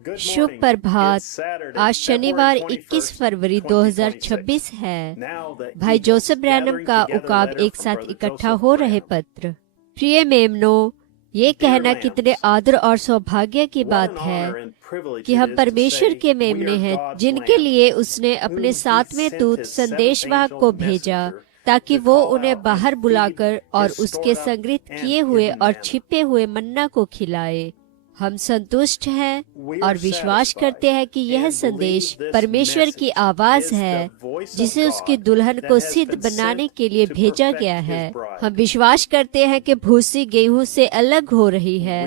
शुभ प्रभात। आज शनिवार 21 फरवरी 2026 है। भाई जोसेफ ब्रैनम का उकाब एक साथ इकट्ठा हो रहे पत्र। प्रिय मेमनो, ये कहना कितने आदर और सौभाग्य की बात है कि हम परमेश्वर के मेमने हैं, जिनके लिए उसने अपने 7वें दूत संदेशवाहक को भेजा ताकि वो उन्हें बाहर बुलाकर और उसके संग्रहित किए हुए और छिपे हुए मन्ना को खिलाए। हम संतुष्ट हैं और विश्वास करते हैं कि यह संदेश परमेश्वर की आवाज है, जिसे उसकी दुल्हन को सिद्ध बनाने के लिए भेजा गया है। हम विश्वास करते हैं कि भूसी गेहूं से अलग हो रही है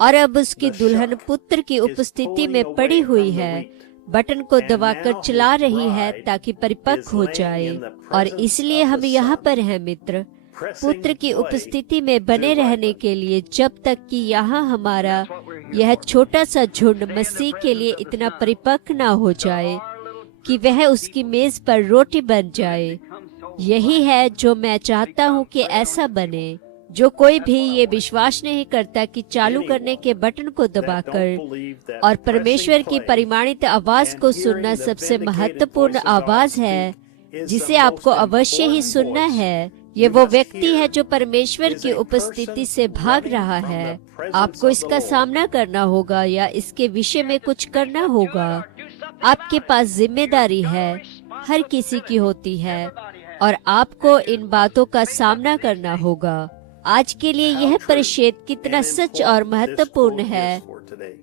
और अब उसकी दुल्हन पुत्र की उपस्थिति में पड़ी हुई है, बटन को दबाकर चला रही है ताकि परिपक्व हो जाए। और इसलिए हम यहाँ पर हैं मित्र, पुत्र की उपस्थिति में बने रहने के लिए, जब तक कि यहाँ हमारा यह छोटा सा झुंड मसीह के लिए इतना परिपक्व न हो जाए कि वह उसकी मेज पर रोटी बन जाए। यही है जो मैं चाहता हूँ कि ऐसा बने। जो कोई भी ये विश्वास नहीं करता कि चालू करने के बटन को दबाकर और परमेश्वर की परिमाणित आवाज को सुनना सबसे महत्वपूर्ण आवाज है जिसे आपको अवश्य ही सुनना है, ये वो व्यक्ति है जो परमेश्वर की उपस्थिति से भाग रहा है। आपको इसका सामना करना होगा या इसके विषय में कुछ करना होगा। आपके पास जिम्मेदारी है, हर किसी की होती है, और आपको इन बातों का सामना करना होगा। आज के लिए यह परिच्छेद कितना सच और महत्वपूर्ण है।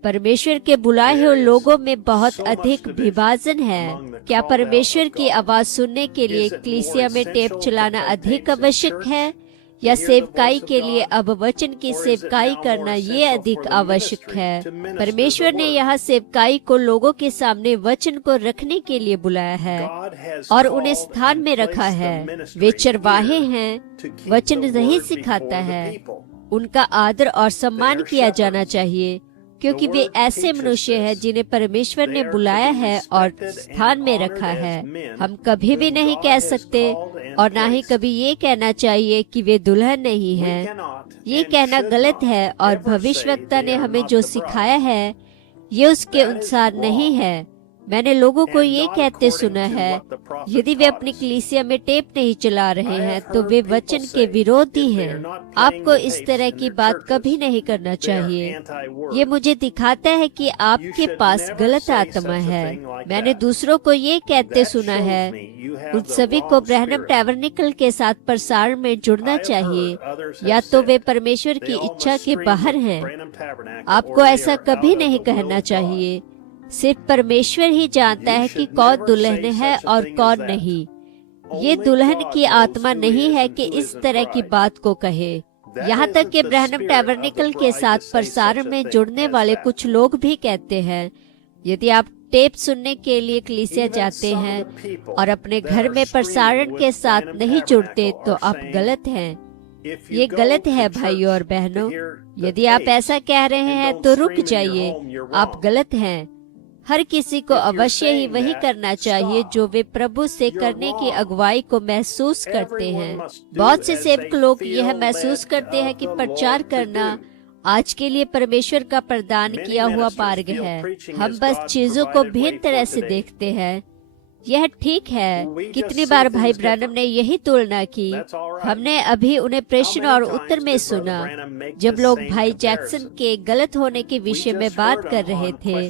परमेश्वर के बुलाए हुए लोगों में बहुत अधिक विभाजन है। क्या परमेश्वर की आवाज सुनने के लिए कलीसिया में टेप चलाना अधिक आवश्यक है, या सेवकाई के लिए अब वचन की सेवकाई करना ये अधिक आवश्यक है? परमेश्वर ने यहाँ सेवकाई को लोगों के सामने वचन को रखने के लिए बुलाया है और उन्हें स्थान में रखा है। वे चरवाहे हैं, वचन नहीं सिखाता है। उनका आदर और सम्मान किया जाना चाहिए, क्योंकि वे ऐसे मनुष्य हैं जिन्हें परमेश्वर ने बुलाया है और स्थान में रखा है। हम कभी भी नहीं कह सकते और ना ही कभी ये कहना चाहिए कि वे दुल्हन नहीं हैं। ये कहना गलत है, और भविष्यवक्ता ने हमें जो सिखाया है ये उसके अनुसार नहीं है। मैंने लोगों को ये कहते सुना है, यदि वे अपनी कलीसिया में टेप नहीं चला रहे हैं तो वे वचन के विरोधी हैं। आपको इस तरह की बात कभी नहीं करना चाहिए। ये मुझे दिखाता है कि आपके पास गलत आत्मा है। मैंने दूसरों को ये कहते सुना है, उन सभी को ब्रैनम टैबरनेकल के साथ प्रसारण में जुड़ना चाहिए, या तो वे परमेश्वर की इच्छा के बाहर हैं। आपको ऐसा कभी नहीं कहना चाहिए। सिर्फ परमेश्वर ही जानता है कि कौन दुल्हन है और कौन नहीं। ये दुल्हन की आत्मा नहीं है कि इस तरह की बात को कहे। यहाँ तक कि ब्रैनम टैबरनेकल के साथ प्रसारण में जुड़ने वाले कुछ लोग भी कहते हैं, यदि आप टेप सुनने के लिए कलीसिया जाते हैं और अपने घर में प्रसारण के साथ नहीं जुड़ते तो आप गलत हैं। ये गलत है भाइयों और बहनों। यदि आप ऐसा कह रहे हैं तो रुक जाइए, आप गलत हैं। हर किसी को अवश्य ही वही करना चाहिए जो वे प्रभु से करने की अगुवाई को महसूस करते हैं। बहुत से सेवक लोग यह महसूस करते हैं कि प्रचार करना आज के लिए परमेश्वर का प्रदान किया हुआ मार्ग है। हम बस चीजों को भिन्न तरह से देखते हैं। यह ठीक है। कितनी बार भाई ब्रैनम ने यही तुलना की। हमने अभी उन्हें प्रश्न और उत्तर में सुना जब लोग भाई जैक्सन के गलत होने के विषय में बात कर रहे थे,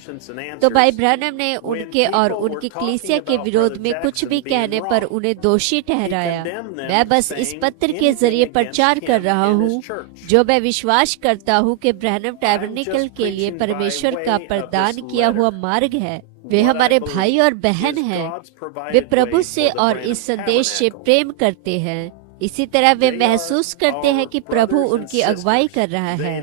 तो भाई ब्रैनम ने उनके और उनकी कलीसिया के विरोध में कुछ भी कहने पर उन्हें दोषी ठहराया। मैं बस इस पत्र के जरिए प्रचार कर रहा हूँ जो मैं विश्वास करता हूँ कि ब्रैनम टैबरनेकल के लिए परमेश्वर का प्रदान किया हुआ मार्ग है। वे हमारे भाई और बहन हैं। वे प्रभु से और इस संदेश से प्रेम करते हैं। इसी तरह वे महसूस करते हैं कि प्रभु उनकी अगुवाई कर रहा है।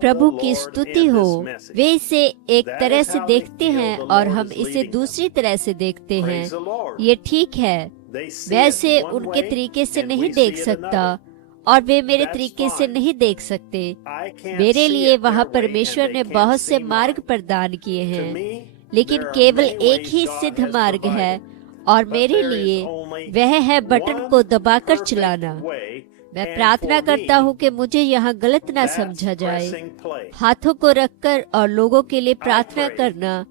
प्रभु की स्तुति हो। वे इसे एक तरह से देखते हैं और हम इसे दूसरी तरह से देखते हैं। ये ठीक है। मैं इसे उनके तरीके से नहीं देख सकता और वे मेरे तरीके से नहीं देख सकते। मेरे लिए वहाँ परमेश्वर ने बहुत से मार्ग प्रदान किए हैं, लेकिन केवल एक ही सिद्ध मार्ग है, और मेरे लिए वह है बटन को दबाकर चलाना। मैं प्रार्थना करता हूँ कि मुझे यहाँ गलत ना समझा जाए। हाथों को रखकर और लोगों के लिए प्रार्थना करना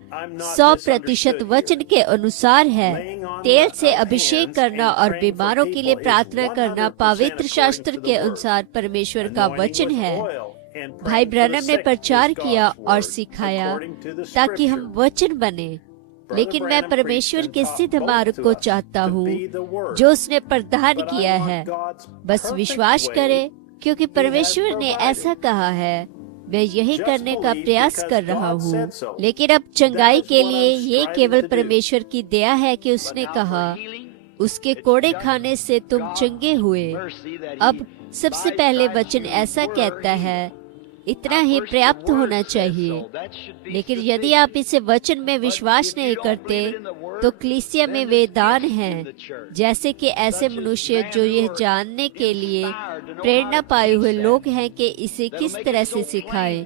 100% वचन के अनुसार है। तेल से अभिषेक करना और बीमारों के लिए प्रार्थना करना पवित्र शास्त्र के अनुसार परमेश्वर का वचन है। भाई ब्रैनम ने प्रचार किया और सिखाया ताकि हम वचन बने, लेकिन मैं परमेश्वर के सिद्ध मार्ग को चाहता हूँ जो उसने प्रदान किया है। बस विश्वास करें, क्योंकि परमेश्वर ने ऐसा कहा है। मैं यही करने का प्रयास कर रहा हूँ। लेकिन अब चंगाई के लिए ये केवल परमेश्वर की दया है कि उसने कहा उसके कोड़े खाने से तुम चंगे हुए। अब सबसे पहले वचन ऐसा कहता है, इतना ही पर्याप्त होना चाहिए। लेकिन यदि आप इसे वचन में विश्वास नहीं करते तो कलीसिया में वे दान हैं, जैसे कि ऐसे मनुष्य जो यह जानने के लिए प्रेरणा पाए हुए लोग हैं कि इसे किस तरह से सिखाएं,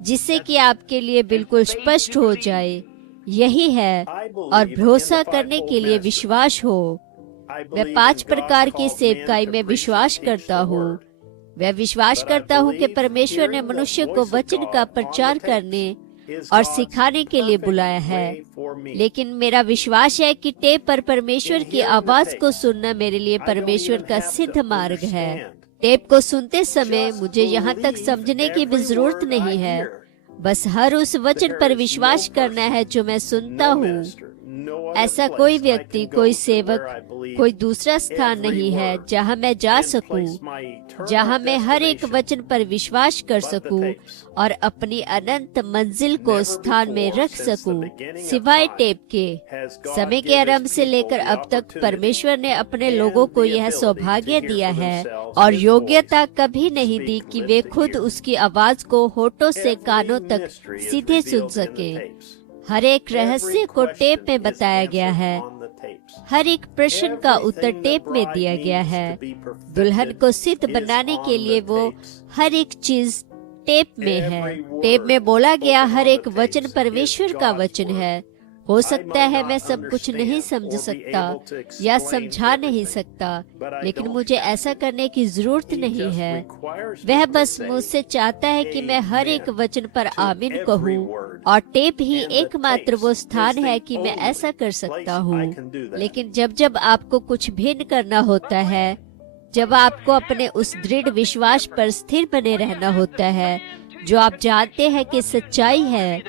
जिससे कि आपके लिए बिल्कुल स्पष्ट हो जाए। यही है, और भरोसा करने के लिए विश्वास हो। मैं 5 प्रकार की सेवकाई में विश्वास करता हूँ। मैं विश्वास करता हूँ कि परमेश्वर ने मनुष्य को वचन का प्रचार करने और सिखाने के लिए बुलाया है। लेकिन मेरा विश्वास है कि टेप पर परमेश्वर की आवाज को सुनना मेरे लिए परमेश्वर का सिद्ध मार्ग है। टेप को सुनते समय मुझे यहाँ तक समझने की भी जरूरत नहीं है। बस हर उस वचन पर विश्वास करना है जो मैं सुनता हूँ। ऐसा कोई व्यक्ति, कोई सेवक, कोई दूसरा स्थान नहीं है जहाँ मैं जा सकूं, जहाँ मैं हर एक वचन पर विश्वास कर सकूं और अपनी अनंत मंजिल को स्थान में रख सकूं, सिवाय टेप के। समय के आरंभ से लेकर अब तक परमेश्वर ने अपने लोगों को यह सौभाग्य दिया है और योग्यता कभी नहीं दी कि वे खुद उसकी आवाज को होठों से कानों तक सीधे सुन सके। हर एक रहस्य को टेप में बताया गया है। हर एक प्रश्न का उत्तर टेप में दिया गया है। दुल्हन को सिद्ध बनाने के लिए वो हर एक चीज टेप में है। टेप में बोला गया हर एक वचन परमेश्वर का वचन है। हो सकता है मैं सब कुछ नहीं समझ सकता या समझा नहीं सकता, लेकिन मुझे ऐसा करने की जरूरत नहीं है। वह बस मुझसे चाहता है कि मैं हर एक वचन पर आमीन कहूँ, और टेप ही एकमात्र वो स्थान है कि मैं ऐसा कर सकता हूँ। लेकिन जब जब आपको कुछ भिन्न करना होता है, जब आपको अपने उस दृढ़ विश्वास पर स्थिर बने रहना होता है जो आप जानते हैं कि सच्चाई है,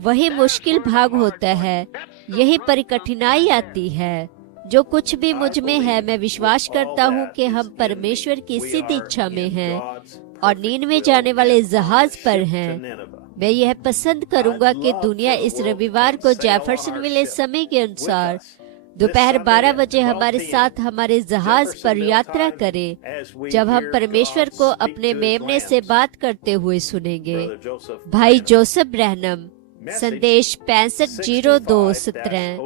वही मुश्किल भाग होता है। यही पर कठिनाई आती है। जो कुछ भी मुझ में है, मैं विश्वास करता हूँ कि हम परमेश्वर की सिद्ध इच्छा में हैं और नींद में जाने वाले जहाज पर हैं। मैं यह पसंद करूंगा कि दुनिया इस रविवार को जेफरसनविले समय के अनुसार दोपहर 12 बजे हमारे साथ हमारे जहाज पर यात्रा करे, जब हम परमेश्वर को अपने मेमने से बात करते हुए सुनेंगे। भाई जोसेफ ब्रैनम, संदेश 650217।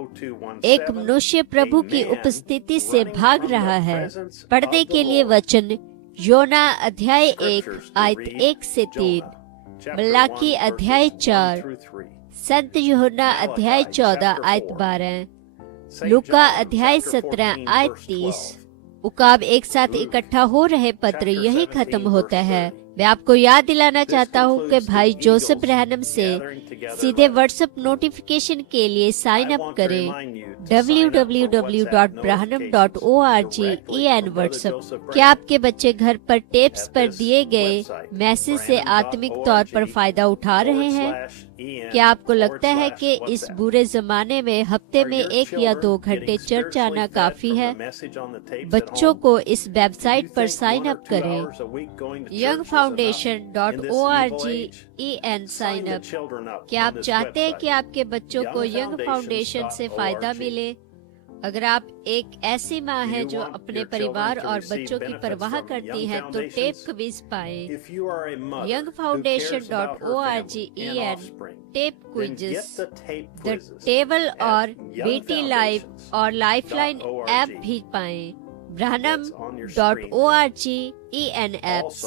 एक मनुष्य प्रभु की उपस्थिति से भाग रहा है। पढ़ने के लिए वचन योना अध्याय 1 आयत 1 से 3, मलाकी अध्याय 4, संत यूहन्ना अध्याय 14 आयत 12, लूका अध्याय 17 आयत 30। उकाब एक साथ इकट्ठा हो रहे पत्र यही खत्म होता है। मैं आपको याद दिलाना चाहता हूँ कि भाई जोसेफ ब्रैनम से सीधे व्हाट्सएप नोटिफिकेशन के लिए साइन अप करें www.branham.org व्हाट्सएप। क्या आपके बच्चे घर पर टेप्स पर दिए गए मैसेज से आत्मिक तौर पर फायदा उठा रहे हैं? क्या आपको लगता है कि इस बुरे जमाने में हफ्ते में 1 या 2 घंटे चर्च आना काफी है? बच्चों को इस वेबसाइट पर साइन अप करें youngfoundation.org साइन अप। क्या आप चाहते हैं कि आपके बच्चों को यंग फाउंडेशन से फायदा मिले? अगर आप एक ऐसी माँ है जो अपने परिवार और बच्चों की परवाह करती है, तो टेप क्विज पाएं। youngfoundation.org tape quizzes, the table और बीटी लाइव और लाइफलाइन ऐप भी पाएं। branham.org apps.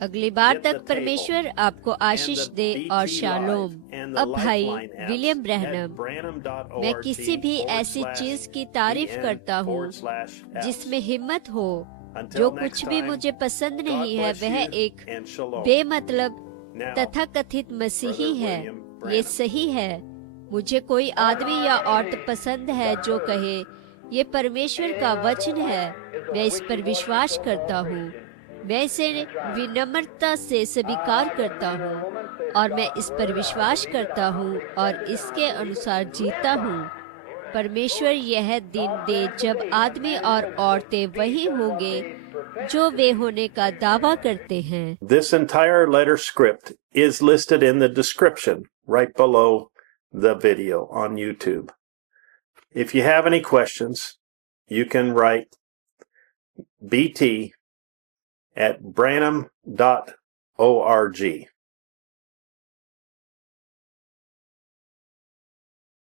अगली बार तक परमेश्वर आपको आशीष दे और शालोम। अब भाई विलियम ब्रैनम। मैं किसी भी ऐसी चीज की तारीफ करता हूँ जिसमें हिम्मत हो जो कुछ भी मुझे पसंद नहीं है वह एक बेमतलब तथाकथित मसीही है। ये सही है। मुझे कोई आदमी या औरत पसंद है जो कहे ये परमेश्वर का वचन है। मैं इस पर विश्वास करता हूँ। मैं इसे विनम्रता से स्वीकार करता हूँ और मैं इस पर विश्वास करता हूँ और इसके अनुसार जीता हूँ। परमेश्वर यह दिन दे जब आदमी और औरतें वही होंगे जो वे होने का दावा करते हैं। This entire letter script is listed in the description right below the video on YouTube. If you have any questions, you can write bt@branham.org.